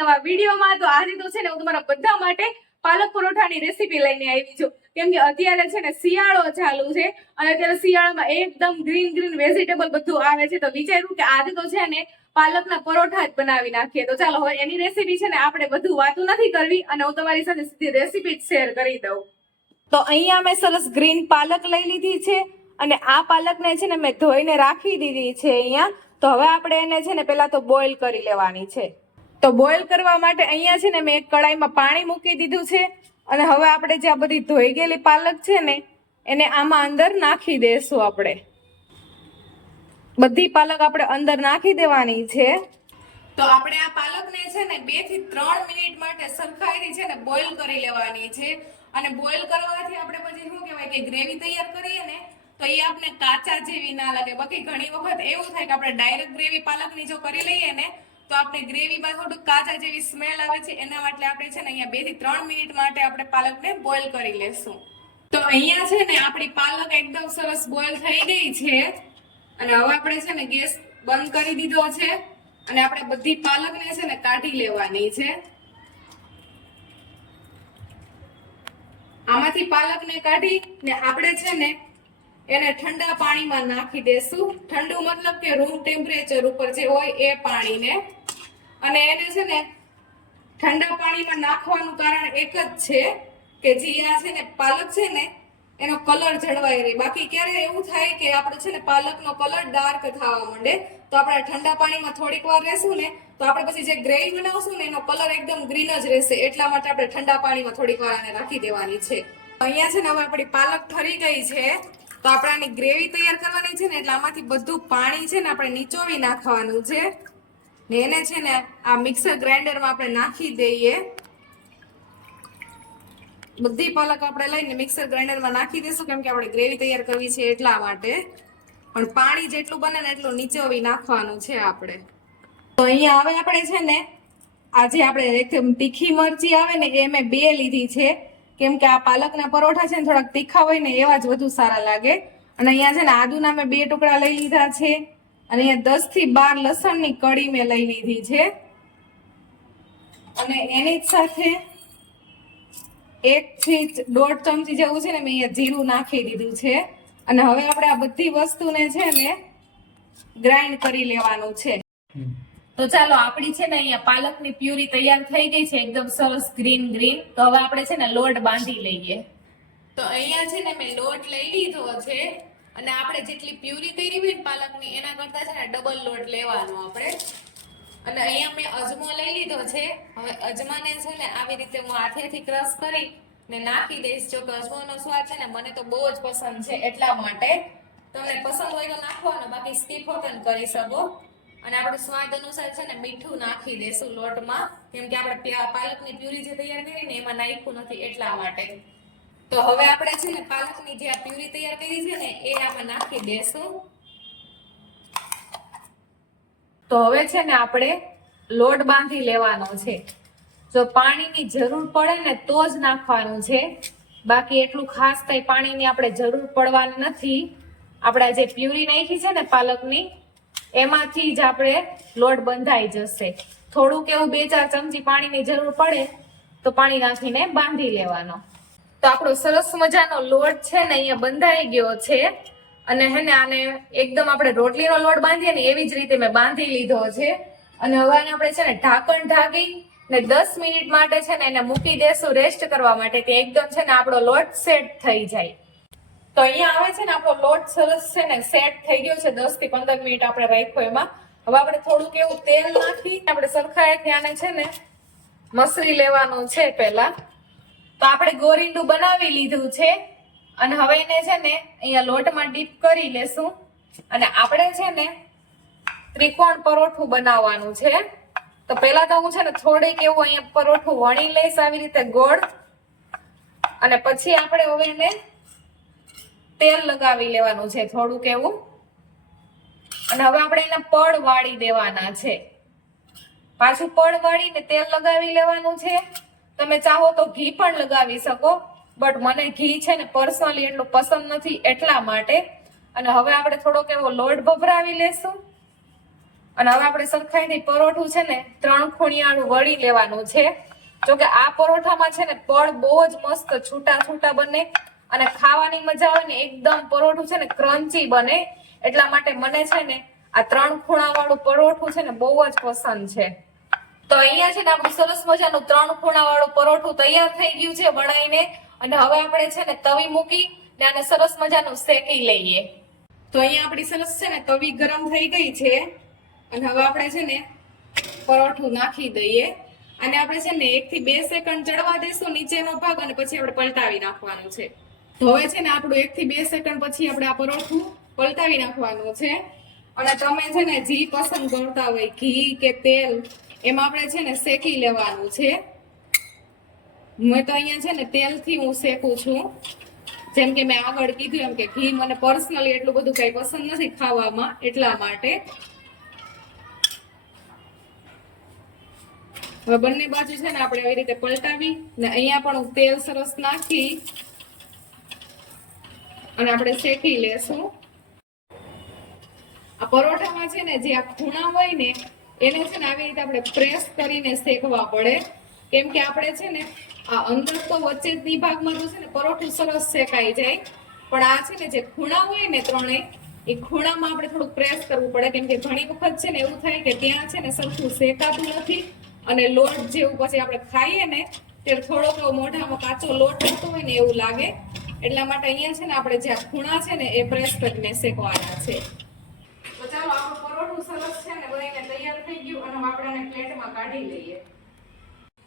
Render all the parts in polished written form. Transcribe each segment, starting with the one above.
નવા વિડીયોમાં। તો આજે તો છે ને હું તમારા બધા માટે પાલક પરોઠાની રેસીપી લઈને આવી છું, કેમ કે અત્યારે છે ને શિયાળો ચાલુ છે અને અત્યારે શિયાળામાં એકદમ ગ્રીન વેજીટેબલ બધું આવે છે, તો વિચાર્યું કે આજે તો છે ને પાલકના પરોઠા જ બનાવી નાખીએ। તો ચાલો હવે એની રેસીપી છે ને આપણે બધું વાતું નથી કરવી અને હું તમારી સાથે સીધી રેસીપી જ શેર કરી દઉં। તો અહીંયા મેં સરસ ગ્રીન પાલક લઈ લીધી છે અને આ પાલકને છે ને મેં ધોઈને રાખી દીધી છે અહીંયા। તો હવે આપણે એને છે ને પહેલા તો બોઇલ કરી લેવાની છે। તો બોઇલ કરવા માટે અહીંયા છે ને મેં એક કડાઈમાં પાણી મૂકી દીધું છે અને હવે આપણે જે આ બધી ધોઈ ગયેલી પાલક છે ને એને આમાં અંદર નાખી દેશું। આપણે બધી પાલક આપણે અંદર નાખી દેવાની છે। તો આપણે આ પાલકને છે ને 2 થી 3 મિનિટ માટે સરખાઈથી છે ને બોઇલ કરી લેવાની છે અને બોઇલ કરવાથી આપણે પછી શું કહેવાય કે ગ્રેવી તૈયાર કરીએ ને તો એ આપણે કાચા જેવી ના લાગે। બાકી ઘણી વખત એવું થાય કે આપણે ડાયરેક્ટ ગ્રેવી પાલકની જો કરી લઈએ ને તો આપણે ગ્રેવીમાં થોડું કાચા જેવી સ્મેલ આવે છે, એના માટે આપણે છે ને અહીંયા 2 થી 3 મિનિટ માટે આપણે પાલકને બોઇલ કરી લેશું। તો અહીંયા છે ને આપણી પાલક એકદમ સરસ બોઇલ થઈ ગઈ છે અને હવે આપણે છે ને ગેસ બંધ કરી દીધો છે અને આપણે બધી પાલકને છે ને કાઢી લેવાની છે। આમાંથી પાલકને કાઢી ને આપણે છે ને એને ઠંડા પાણીમાં નાખી દેશું। ઠંડુ મતલબ કે રૂમ ટેમ્પરેચર ઉપર જે હોય એ પાણીને, અને એને છે ને ઠંડા પાણીમાં નાખવાનું કારણ એક જ છે કે જે આ છે ને પાલક છે ને એનો કલર જળવાઈ રહે। બાકી ક્યારે એવું થાય કે આપણે છે ને પાલકનો કલર ડાર્ક થવા માંડે, તો આપણે ઠંડા પાણીમાં થોડીક વાર રહેશું ને તો આપણે પછી જે ગ્રેવી બનાવશું ને એનો કલર એકદમ ગ્રીન જ રહેશે, એટલા માટે આપણે ઠંડા પાણીમાં થોડીક વાર એને રાખી દેવાની છે। અહીંયા છે ને હવે આપણી પાલક ઠરી ગઈ છે, તો આપણે આની ગ્રેવી તૈયાર કરવાની છે ને એટલે આમાંથી બધું પાણી છે ને આપણે નીચોવી નાખવાનું છે ને એને છે ને આ મિક્સર ગ્રાઇન્ડરમાં આપણે નાખી દઈએ। બધી પાલક આપણે લઈને મિક્સર ગ્રાઇન્ડરમાં નાખી દઈશું, કેમ કે આપણે ગ્રેવી તૈયાર કરવી છે એટલા માટે, પણ પાણી જેટલું બને ને એટલું નીચોવી નાખવાનું છે આપણે। તો અહીંયા હવે આપણે છે ને આજે આપણે એકદમ તીખી મરચી આવે ને એ મેં 2 લીધી છે, કેમ કે આ પાલકના પરોઠા છે ને થોડાક તીખા હોય ને એવા જ વધુ સારા લાગે। અને અહીંયા છે ને આદુના મેં 2 ટુકડા લઈ લીધા છે અને અહીંયા 10 થી 12 લસણની કળી મેં લઈ લીધી છે અને એની જ સાથે 1 થી 1.5 ચમચી જેવું છે ને મેં અહીંયા જીરું નાખી દીધું છે અને હવે આપણે આ બધી વસ્તુને છે ને ગ્રાઇન્ડ કરી લેવાનું છે। તો ચાલો આપણી છે ને અહીંયા પાલકની પ્યુરી તૈયાર થઈ ગઈ છે, એકદમ સરસ ગ્રીન। તો હવે આપણે છે ને લોટ બાંધી લઈએ। તો અહીંયા છે ને મેં લોટ લઈ લીધો છે અને આપણે જેટલી પ્યુરી કરી હોય ને પાલકની એના કરતા છે ને ડબલ લોટ લેવાનો આપણે। અને અહીંયા મેં અજમો લઈ લીધો છે। હવે અજમાને છે ને આવી રીતે હું હાથેથી ક્રશ કરી ને નાખી દઈશ। જો કે અજમાનો સ્વાદ છે ને મને તો બહુ જ પસંદ છે, એટલા માટે તમને પસંદ હોય તો નાખવાનો, બાકી સ્કીપ હોતન કરી શકો। અને આપણે સ્વાદ અનુસાર છે ને મીઠું નાખી દેશું લોટમાં, કેમ કે આપણે પાલકની પ્યુરી જે તૈયાર કરી ને એમાં નાખ્યું નથી એટલા માટે। તો હવે આપણે છે ને પાલકની જે આ પ્યુરી તૈયાર કરી છે ને એ આમાં નાખી દેશું। તો હવે છે ને આપણે લોટ બાંધી લેવાનો છે। જો પાણીની જરૂર પડે ને તો જ નાખવાનું છે, બાકી એટલું ખાસ કઈ પાણીની આપણે જરૂર પડવાની નથી। આપણે જે પ્યુરી નાખી છે ને પાલકની એમાંથી જ આપણે લોટ બંધાઈ જશે। થોડુંક એવું 2-4 ચમચી પાણીની જરૂર પડે તો પાણી નાખીને બાંધી લેવાનો। તો આપણો સરસ મજાનો લોટ છે ને અહીંયા બંધાઈ ગયો છે અને હે ને આને એકદમ આપણે રોટલીનો લોટ બાંધીએ ને એવી જ રીતે મેં બાંધી લીધો છે અને હવે આને આપણે છે ને ઢાંકણ ઢાંકી ને 10 મિનિટ માટે છે ને એને મૂકી દેશું રેસ્ટ કરવા માટે, કે એકદમ છે ને આપણો લોટ સેટ થઈ જાય। તો અહીંયા આવે છે ને આપણો લોટ સરસ છે ને સેટ થઈ ગયો છે। 10 થી 15 મિનિટ આપણે રાખ્યો એમાં। હવે આપણે થોડુંક એવું તેલ નાખી આપણે સરખાએથી આને છે ને મસળી લેવાનું છે પહેલા। તો આપણે ગોરીંડું બનાવી લીધું છે અને હવે એને છે ને અહીંયા લોટમાં ડીપ કરી લેશું અને આપણે છે ને ત્રિકોણ પરોઠું બનાવવાનું છે। તો પહેલા તો હું છે ને થોડીક એવું અહીંયા પરોઠું વણી લઈશ આવી રીતે ગોળ, અને પછી આપણે હવે એને તેલ લગાવી લેવાનું છે થોડુંક એવું, અને હવે આપણે એને પડ વાળી દેવાના છે। પાછું પડ વાળીને તેલ લગાવી લેવાનું છે। તમે ચાહો તો ઘી પણ લગાવી શકો, બટ મને ઘી છે ને પર્સનલી એટલું પસંદ નથી એટલા માટે। અને હવે આપણે થોડોક એવો લોટ ભભરાવી લેશું અને હવે આપણે સરખાઈથી પરોઠું છે ને 3 ખૂણિયાળું વળી લેવાનું છે. જો કે આ પરોઠામાં છે ને પડ બહુ જ મસ્ત છૂટા છૂટા બને અને ખાવાની મજા આવે ને, એકદમ પરોઠું છે ને ક્રન્ચી બને. એટલા માટે મને છે ને આ 3 ખૂણા વાળું પરોઠું છે ને બહુ જ પસંદ છે. તો અહીંયા છે ને આપણું સરસ મજાનું 3 ખૂણા વાળું પરોઠું તૈયાર થઈ ગયું છે બનાવીને. અને હવે આપણે છે ને તવી મૂકી ને આને સરસ મજાનું શેકી લઈએ. તો અહીંયા આપણી સરસ છે ને તવી ગરમ થઈ ગઈ છે અને હવે આપણે છે ને પરોઠું નાખી દઈએ. અને આપણે છે ને 1 થી 2 સેકન્ડ ચડવા દઈશું નીચેનો ભાગ અને પછી આપણે પલટાવી નાખવાનું છે. તો હવે છે ને આપણું 1 થી 2 સેકન્ડ પછી આપણે આ પરોઠું પલટાવી નાખવાનું છે. અને તમે છે ને જી પસંદ કરતા હોય ઘી કે તેલ એમાં આપણે છે ને શેકી લેવાનું છે. મેં તો અહીંયા છે ને તેલથી હું શેકું છું. જેમ કે મેં આગળ કીધું એમ કે ઘી મને પર્સનલી એટલું બધું કઈ પસંદ નથી ખાવામાં, એટલા માટે. હવે બંને બાજુ છે ને આપણે આવી રીતે પલટાવી ને અહીંયા પણ હું તેલ સરસ નાખી અને આપણે શેકી લેશું. આ પરોઠામાં છે ને જે આ ખૂણા હોય ને એને છે ને આવી રીતે આપણે પ્રેસ કરીને શેકવા પડે. કેમ કે આપણે છે ને આ અંદર તો વચ્ચેની ભાગમાં તો છે ને પરોઠું સરસ શેકાઈ જાય, પણ આ છે ને જે ખૂણા હોય ને ત્રણેય એ ખૂણામાં આપણે થોડું પ્રેસ કરવું પડે. કેમ કે ઘણી વખત છે ને એવું થાય કે ત્યાં છે ને સરખું શેકાતું નથી અને લોટ જેવું પછી આપણે ખાઈએ ને ત્યારે થોડોક મોઢામાં કાચો લોટ થતો હોય ને એવું લાગે. એટલા માટે અહીંયા છે ને આપણે જે ખૂણા છે ને એ પ્રેસ કરીને શેકવાના છે. તો ચાલો આપણું પરોઠું સરસ છે ને બનીને તૈયાર થઈ ગયું અને આપણે એને પ્લેટમાં કાઢી લઈએ.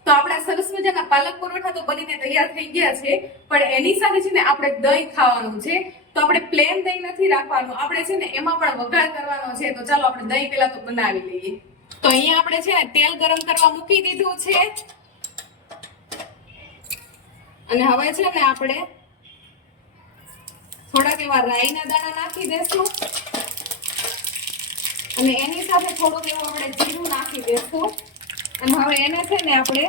તો આપણા સરસ મજાના પાલક પરોઠા તો બનીને તૈયાર થઈ ગયા છે, પણ એની સાથે છે ને આપણે દહીં ખાવાનું છે. તો આપણે પ્લેન દહીં નથી રાખવાનું, આપણે છે ને એમાં પણ વઘાર કરવાનો છે. તો ચાલો આપણે દહીં પેલા તો બનાવી લઈએ. તો અહીંયા આપણે છે ને તેલ ગરમ કરવા મૂકી દીધું છે અને હવે છે ને આપણે થોડાક એવા રાઈના દાણા નાખી દેશું અને એની સાથે થોડુંક એવું આપણે જીરું નાખી દેશું. અને હવે એને છે ને આપણે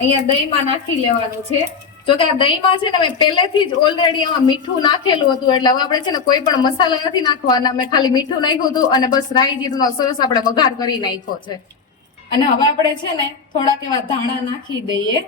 અહીંયા દહીંમાં નાખી લેવાનું છે. જો કે આ દહીંમાં છે ને મેં પહેલેથી જ ઓલરેડી આમાં મીઠું નાખેલું હતું, એટલે હવે આપણે છે ને કોઈ પણ મસાલા નથી નાખવાના. મેં ખાલી મીઠું નાખ્યું હતું અને બસ રાઈ જીરુંનો સરસ આપણે વઘાર કરી નાખ્યો છે. અને હવે આપણે છે ને થોડાક એવા ધાણા નાખી દઈએ.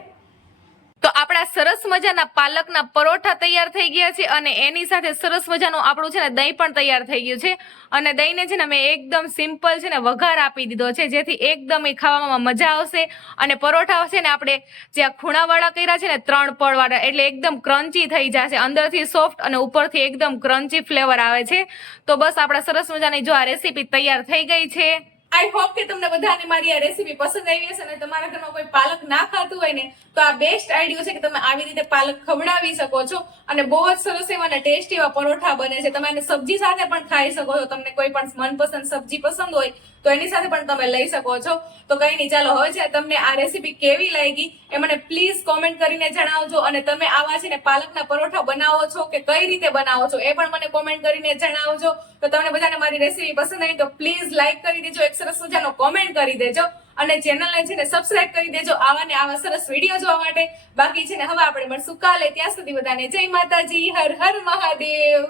તો આપણા સરસ મજાના પાલકના પરોઠા તૈયાર થઈ ગયા છે અને એની સાથે સરસ મજાનું આપણું છે ને દહીં પણ તૈયાર થઈ ગયું છે. અને દહીંને છે ને મેં એકદમ સિમ્પલ છે ને વઘાર આપી દીધો છે, જેથી એકદમ એ ખાવામાં મજા આવશે. અને પરોઠા છે ને આપણે જે આ ખૂણાવાળા કર્યા છે ને 3 પડવાળા, એટલે એકદમ ક્રન્ચી થઈ જશે, અંદરથી સોફ્ટ અને ઉપરથી એકદમ ક્રન્ચી ફ્લેવર આવે છે. તો બસ આપણા સરસ મજાની જો આ રેસીપી તૈયાર થઈ ગઈ છે. આઈ હોપ કે તમને બધાને મારી આ રેસીપી પસંદ આવી હશે અને તમારા ઘરમાં કોઈ પાલક ના ખાતું હોય ને તો આ બેસ્ટ આઈડિયો છે કે તમે આવી રીતે પાલક ખવડાવી શકો છો. અને બહુ જ સરસ એવા અને ટેસ્ટી એવા પરોઠા બને છે. તમે એને સબ્જી સાથે પણ ખાઈ શકો છો. તમને કોઈ પણ મનપસંદ સબ્જી પસંદ હોય તો એની સાથે પણ તમે લઈ શકો છો. તો કઈ નહીં, ચાલો હવે છે તમને આ રેસીપી કેવી લાગી એ મને પ્લીઝ કોમેન્ટ કરીને જણાવજો. અને તમે આવા છે ને પાલકના પરોઠા બનાવો છો કે કઈ રીતે બનાવો છો એ પણ મને કોમેન્ટ કરીને જણાવજો. તો તમને બધાને મારી રેસીપી પસંદ આવી તો પ્લીઝ લાઈક કરી દેજો, એક સરસ મજાનો કોમેન્ટ કરી દેજો અને ચેનલને છે ને સબસ્ક્રાઇબ કરી દેજો આવા ને આવા સરસ વિડીયો જોવા માટે. બાકી છે ને હવે આપણે મળશું કાલે. ત્યાં સુધી બધાને જય માતાજી, હર હર મહાદેવ.